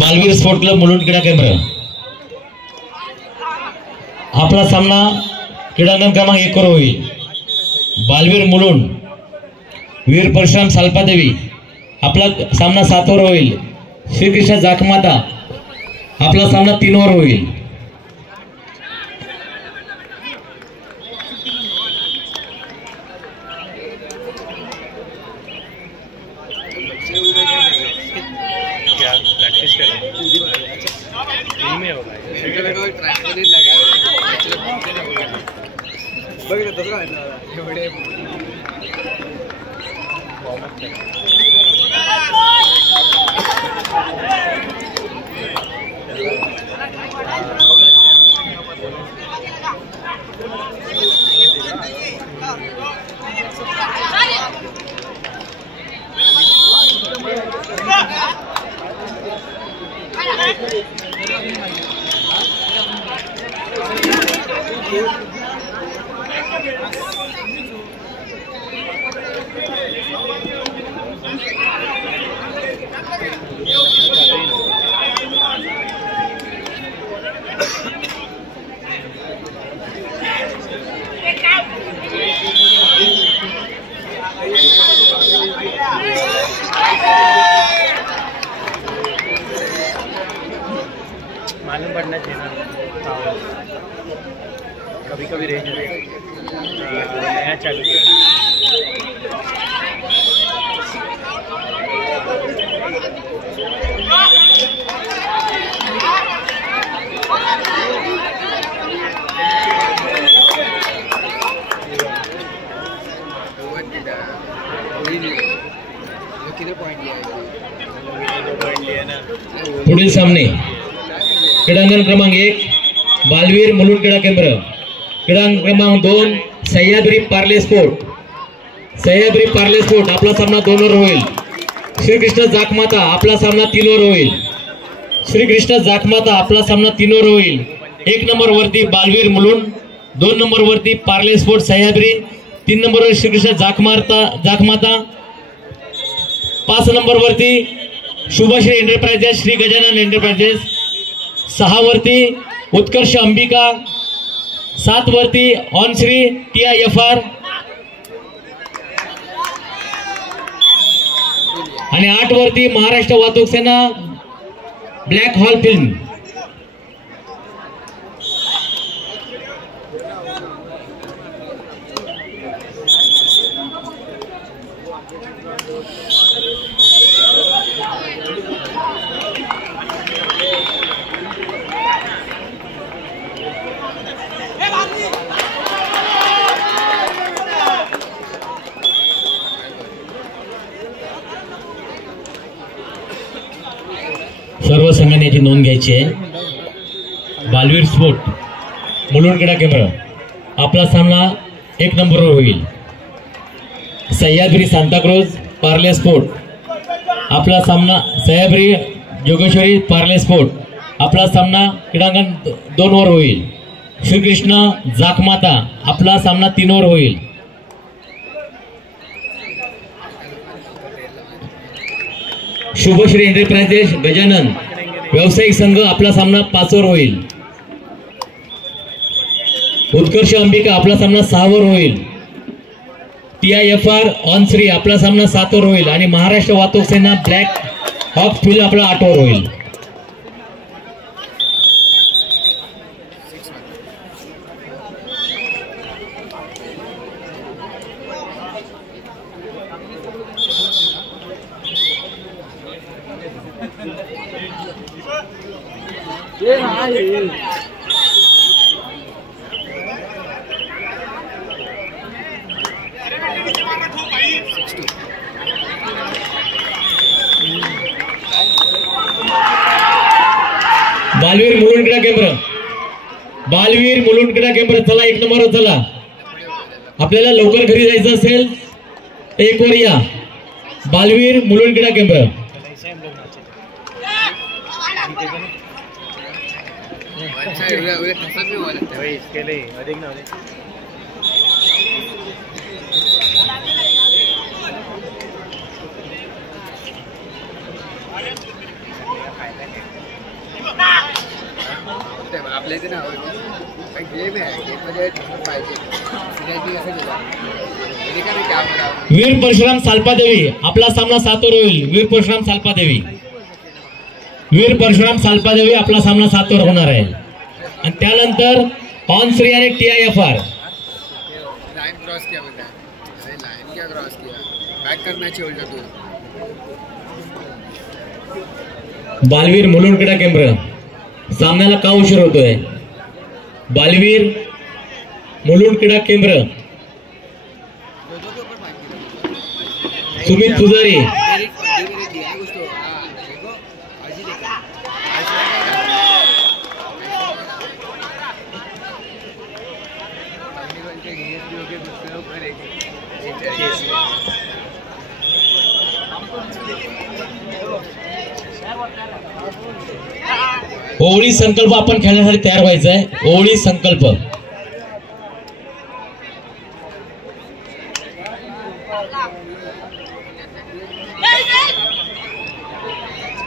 Baalveer sport club Mulund क्रीडा केंद्र आपला सामना क्रीडांगण क्रमांक 1 वर होईल। बालवीर मुलुंड वीर परशुराम सालपादेवी आपला सामना 7 वर होईल। श्रीकृष्ण जाखमाता आपला सामना 3 वर होईल। मालूम पड़ना चाहिए ना, कभी कभी रेंज नया चालू किया। पुढील सामने क्रीडांगण क्रमांक 1 बालवीर मुलुंड क्रीडा केंद्र, क्रीडांगण क्रमांक 2 सह्याद्री पार्ले स्पोर्ट। सह्याद्री पार्ले स्पोर्ट आपला सामना 2 वर होईल। श्रीकृष्ण जाखमाता आपला सामना 3 वर होईल। श्रीकृष्ण जाखमाता आपला सामना 3 वर होईल। 1 नंबर वरती बालवीर मुलुंड, 2 नंबर वरती पार्ले स्पोर्ट सह्याद्री, 3 नंबर वर श्रीकृष्ण जाखमाता, 5 नंबर वरती शुभश्री एंटरप्राइजेस श्री गजानन एंटरप्राइजेस, 6 वरती उत्कर्ष अंबिका, 7 वरती ऑन श्री TIFR आणि 8 वरती महाराष्ट्र वाहतूक सेना ब्लॅक हॉल फिल्म। सर्व संघांनी याची नोंद घ्यायची आहे। बालवीर स्पोर्ट मुलुंड क्रीडा केंद्र आपला सामना 1 नंबरवर होईल। सह्याद्री सांताक्रूज पार्ले स्पोर्ट आपला सामना, सह्याद्री जोगेश्वरी पार्ले स्पोर्ट आपला सामना क्रीडांगण 2 वर होईल। श्रीकृष्ण जाखमाता आपला सामना 3 वर होईल। शुभश्री एंटरप्राइजेस गजानन व्यावसायिक संघ आपला सामना 5 वर होईल। उत्कर्ष अंबिका आपला सामना 6 वर होईल। TIFR ऑन श्री आपला सामना 7 वर होईल आणि महाराष्ट्र वाहतूक सेना ब्लॅक हॉक फिल्म आपला 8 वर होईल। बालवीर मुलुंड क्रीडा केंद्र, बालवीर मुलुंड क्रीडा केंद्र, चला 1 नंबरवर चला. आपल्याला लवकर घरी जायचं असेल 1 वर या. बालवीर मुलुंड क्रीडा केंद्र. इसके लिए अधिक ना आपल्या इथे ना गेम आहे, गेम मध्ये पाहिजे. वीर परशुराम सालपादेवी, आपला सामना 7 वर होईल. वीर परशुराम सालपादेवी, वीर परशुराम सालपादेवी, आपला सामना 7 वर होणार आहे. आणि त्यानंतर ऑन श्री आणि TIFR. लाइन क्रॉस किया बेटा, अरे लाइन क्या क्रॉस किया, बैक करना चाहिए उल्टा तू. बालवीर मुलुंड क्रीडा केंद्र, सामन्याला का उशीर होतोय? बालवीर मुलुंड क्रीडा केंद्र, सुमित पुजारी, ओळी संकल्प आपण खेळण्यासाठी तयार व्हायचं आहे. ओळी संकल्प.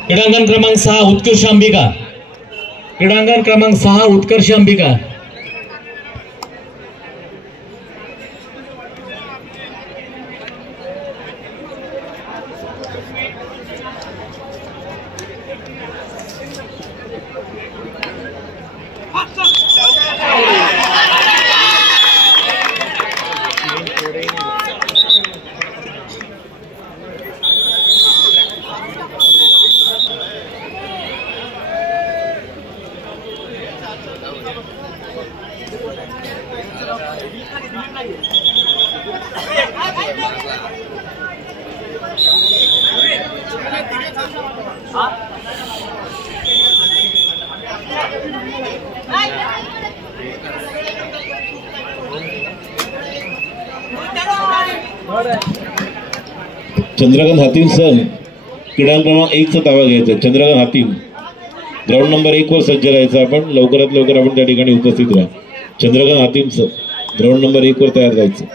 क्रीडांगण क्रमांक 6 उत्कर्ष अंबिका, क्रीडांगण क्रमांक 6 उत्कर्ष अंबिका. चंद्रकांत हातीम सर क्रीडांगण क्रमांक 1 चा ताबा घ्यायचा. चंद्रकांत हातीम ग्राउंड नंबर 1 वर सज्ज राहायचं. आपण लवकरात लवकर आपण त्या ठिकाणी उपस्थित राहा. Chandrakant Hatim sir ground number 1 वर तयार राहायचं.